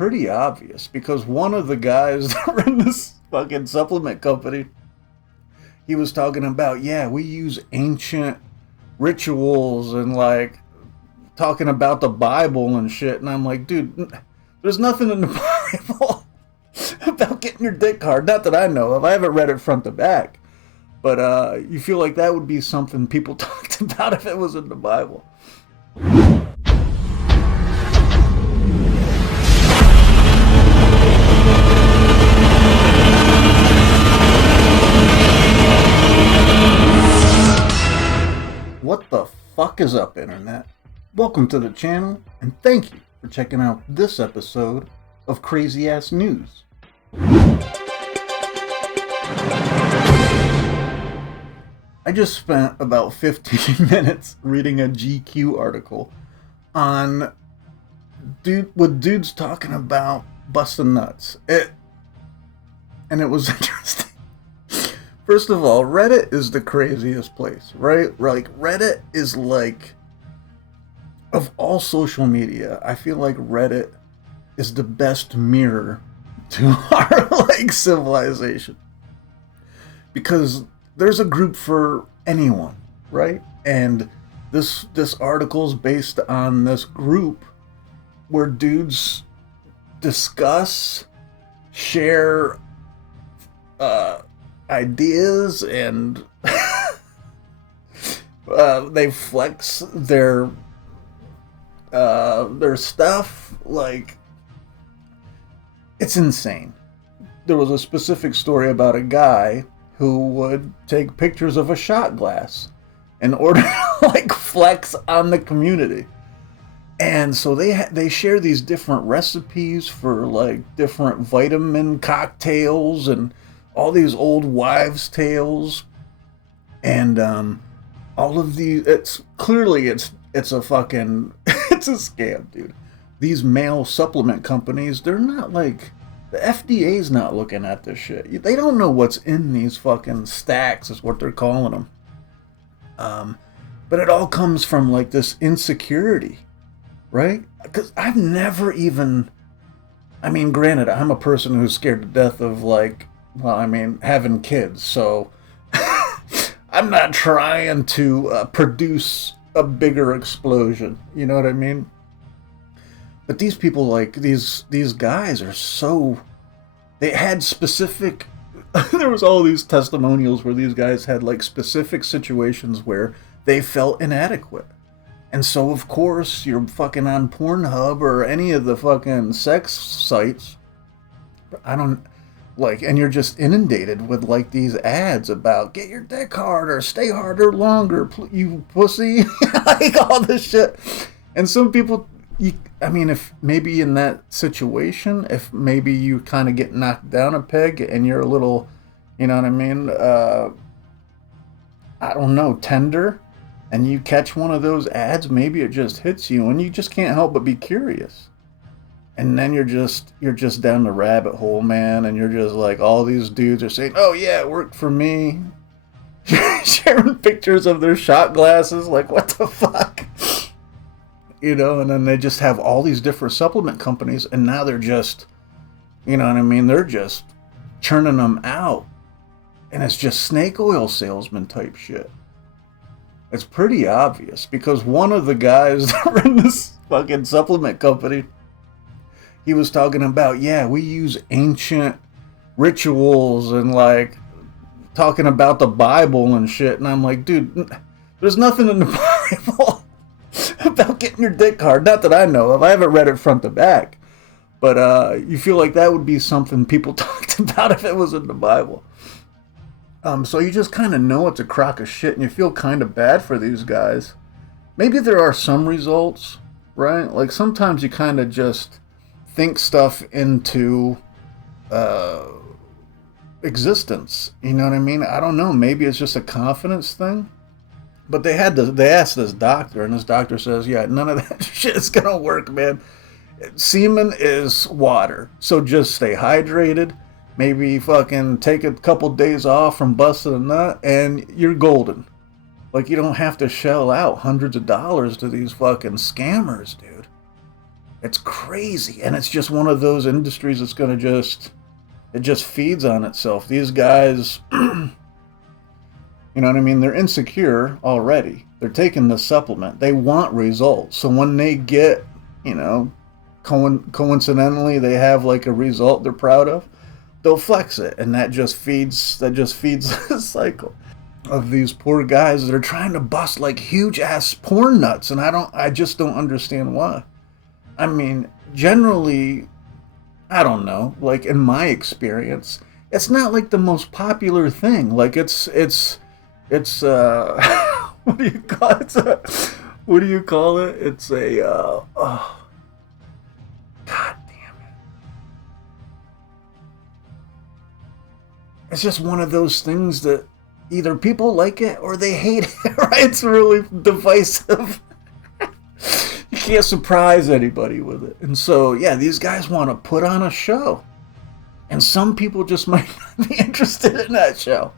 pretty obvious because one of the guys that run this fucking supplement company, he was talking about, yeah, we use ancient rituals and like talking about the Bible and shit. And I'm like, dude, there's nothing in the Bible about getting your dick hard. Not that I know of. I haven't read it front to back. But you feel like that would be something people talked about if it was in the Bible. What the fuck is up, Internet? Welcome to the channel, and thank you for checking out this episode of Crazy Ass News. I just spent about 15 minutes reading a GQ article on dudes talking about busting nuts. And it was interesting. First of all, Reddit is the craziest place, right? Like, Reddit is like, of all social media, I feel like Reddit is the best mirror to our, like, civilization. Because there's a group for anyone, right? And this article's based on this group where dudes discuss, share, ideas, and they flex their stuff. Like, it's insane. There was a specific story about a guy who would take pictures of a shot glass in order to like flex on the community. And so they share these different recipes for like different vitamin cocktails and all these old wives' tales, and all of these. It's clearly it's a fucking it's a scam, dude. These male supplement companies, they're not like, the FDA's not looking at this shit. They don't know what's in these fucking stacks, is what they're calling them. But it all comes from like this insecurity, right? Because I've never even. I mean, granted, I'm a person who's scared to death of like. Well, I mean, having kids, so I'm not trying to produce a bigger explosion, you know what I mean? But these people, like, these guys are so, they had specific, there was all these testimonials where these guys had, like, specific situations where they felt inadequate. And so, of course, you're fucking on Pornhub or any of the fucking sex sites, and you're just inundated with like these ads about get your dick harder, stay harder longer, you pussy, like all this shit. And some people, if maybe in that situation, if maybe you kind of get knocked down a peg and you're a little, you know what I mean, I don't know, tender, and you catch one of those ads, maybe it just hits you and you just can't help but be curious. And then you're just down the rabbit hole, man, and you're just like, all these dudes are saying, oh yeah, it worked for me. Sharing pictures of their shot glasses, like, what the fuck? You know, and then they just have all these different supplement companies, and now they're just, you know what I mean, they're just churning them out. And it's just snake oil salesman type shit. It's pretty obvious, because one of the guys that run this fucking supplement company, he was talking about, yeah, we use ancient rituals and like talking about the Bible and shit. And I'm like, dude, there's nothing in the Bible about getting your dick hard. Not that I know of. I haven't read it front to back. But you feel like that would be something people talked about if it was in the Bible. So you just kind of know it's a crock of shit, and you feel kind of bad for these guys. Maybe there are some results, right? Like sometimes you kind of just think stuff into existence, you know what I mean? I don't know, maybe it's just a confidence thing. But they asked this doctor, and this doctor says, yeah, none of that shit is gonna work, man. Semen is water, so just stay hydrated, maybe fucking take a couple days off from busting a nut, and you're golden. Like, you don't have to shell out hundreds of dollars to these fucking scammers, dude. It's crazy, and it's just one of those industries that's going to it just feeds on itself. These guys, you know what I mean? They're insecure already. They're taking the supplement. They want results. So when they get, you know, coincidentally, they have like a result they're proud of, they'll flex it, and that just feeds the cycle of these poor guys that are trying to bust like huge ass porn nuts, and I just don't understand why. I mean, generally, I don't know, like in my experience, it's not like the most popular thing. Like it's what do you call it? What do you call it? It's a oh, God damn it. It's just one of those things that either people like it or they hate it, right? It's really divisive. You can't surprise anybody with it. And so, yeah, these guys want to put on a show. And some people just might not be interested in that show.